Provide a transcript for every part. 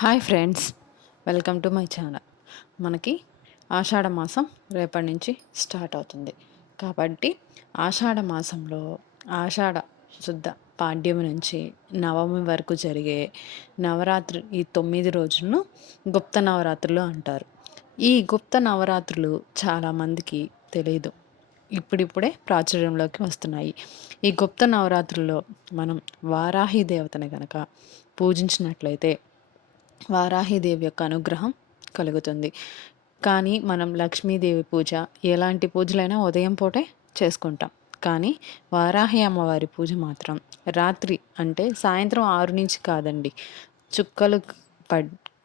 Hi friends, welcome to my channel. మనకి ఆషాఢ మాసం రేపటి నుంచి స్టార్ట్ అవుతుంది. కాబట్టి ఆషాఢ మాసంలో ఆషాఢ శుద్ధ పాడ్యమి నుంచి నవమి వరకు జరిగే నవరాత్రి ఈ 9 రోజులను గుప్త నవరాత్రులు అంటారు. ఈ గుప్త నవరాత్రులు చాలామందికి తెలియదు, ఇప్పుడిప్పుడే ప్రాచుర్యంలోకి వస్తున్నాయి. ఈ గుప్త నవరాత్రుల్లో మనం వారాహి దేవతని గనక పూజించినట్లయితే వారాహిదేవి యొక్క అనుగ్రహం కలుగుతుంది. కానీ మనం లక్ష్మీదేవి పూజ ఎలాంటి పూజలైనా ఉదయం పూటే చేసుకుంటాం. కానీ వారాహి అమ్మవారి పూజ మాత్రం రాత్రి, అంటే సాయంత్రం 6 నుంచి కాదండి, చుక్కలు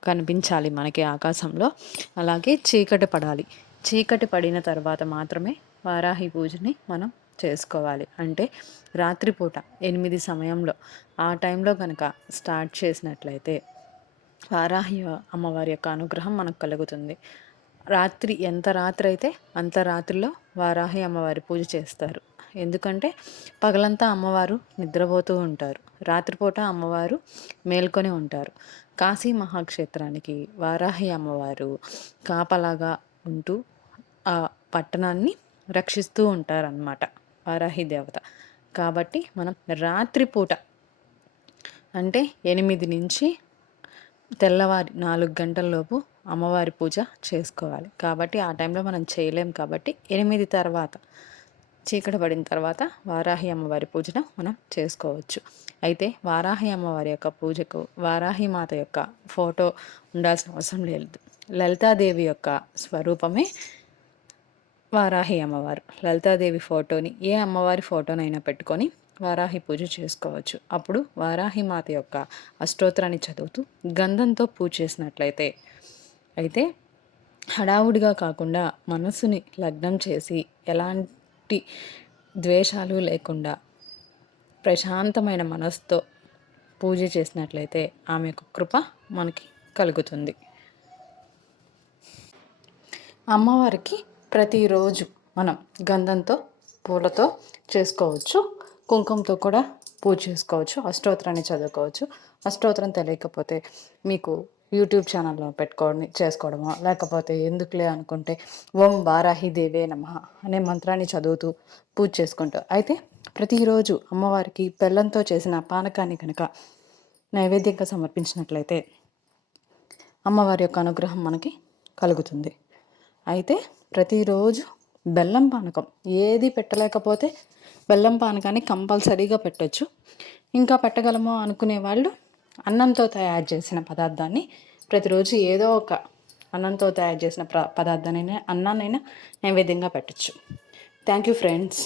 కనిపించాలి మనకి ఆకాశంలో. అలాగే చీకటి పడాలి. చీకటి పడిన తర్వాత మాత్రమే వారాహి పూజని మనం చేసుకోవాలి. అంటే రాత్రిపూట 8 సమయంలో ఆ టైంలో కనుక స్టార్ట్ చేసినట్లయితే వారాహి అమ్మవారి యొక్క అనుగ్రహం మనకు కలుగుతుంది. రాత్రి ఎంత రాత్రి అయితే అంత రాత్రిలో వారాహి అమ్మవారి పూజ చేస్తారు. ఎందుకంటే పగలంతా అమ్మవారు నిద్రపోతూ ఉంటారు, రాత్రిపూట అమ్మవారు మేల్కొని ఉంటారు. కాశీ మహాక్షేత్రానికి వారాహి అమ్మవారు కాపలాగా ఉంటూ ఆ పట్టణాన్ని రక్షిస్తూ ఉంటారన్నమాట, వారాహి దేవత. కాబట్టి మనం రాత్రిపూట అంటే 8 నుంచి తెల్లవారి 4 గంటలలోపు అమ్మవారి పూజ చేసుకోవాలి. కాబట్టి ఆ టైంలో మనం చేయలేం. కాబట్టి 8 తర్వాత, చీకటి పడిన తర్వాత వారాహి అమ్మవారి పూజను మనం చేసుకోవచ్చు. అయితే వారాహి అమ్మవారి యొక్క పూజకు వారాహి మాత యొక్క ఫోటో ఉండాల్సిన అవసరం లేదు. లలితాదేవి యొక్క స్వరూపమే వారాహి అమ్మవారు. లలితాదేవి ఫోటోని, ఏ అమ్మవారి ఫోటోనైనా పెట్టుకొని వారాహి పూజ చేసుకోవచ్చు. అప్పుడు వారాహి మాత యొక్క అష్టోత్తరాన్ని చదువుతూ గంధంతో పూజ చేసినట్లయితే హడావుడిగా కాకుండా మనసుని లగ్నం చేసి ఎలాంటి ద్వేషాలు లేకుండా ప్రశాంతమైన మనసుతో పూజ చేసినట్లయితే ఆమె యొక్క కృప మనకి కలుగుతుంది. అమ్మవారికి ప్రతిరోజు మనం గంధంతో, పూలతో చేసుకోవచ్చు. కుంకుమతో కూడా పూజ చేసుకోవచ్చు. అష్టోత్తరాన్ని చదువుకోవచ్చు. అష్టోత్తరం తెలియకపోతే మీకు యూట్యూబ్ ఛానల్లో చేసుకోవడమో, లేకపోతే ఎందుకులే అనుకుంటే ఓం వారాహి దేవే నమః అనే మంత్రాన్ని చదువుతూ పూజ చేసుకుంటూ అయితే ప్రతిరోజు అమ్మవారికి బెల్లంతో చేసిన పానకాన్ని కనుక నైవేద్యంగా సమర్పించినట్లయితే అమ్మవారి యొక్క అనుగ్రహం మనకి కలుగుతుంది. అయితే ప్రతిరోజు బెల్లం పానకం ఏది పెట్టలేకపోతే బెల్లం పానకాన్ని కంపల్సరీగా పెట్టచ్చు. ఇంకా పెట్టగలమో అనుకునే వాళ్ళు అన్నంతో తయారు చేసిన పదార్థాన్ని ప్రతిరోజు ఏదో ఒక అన్నంతో తయారు చేసిన పదార్థాన్నైనా, అన్నాన్నైనా నైవేద్యంగా పెట్టచ్చు. Thank you friends.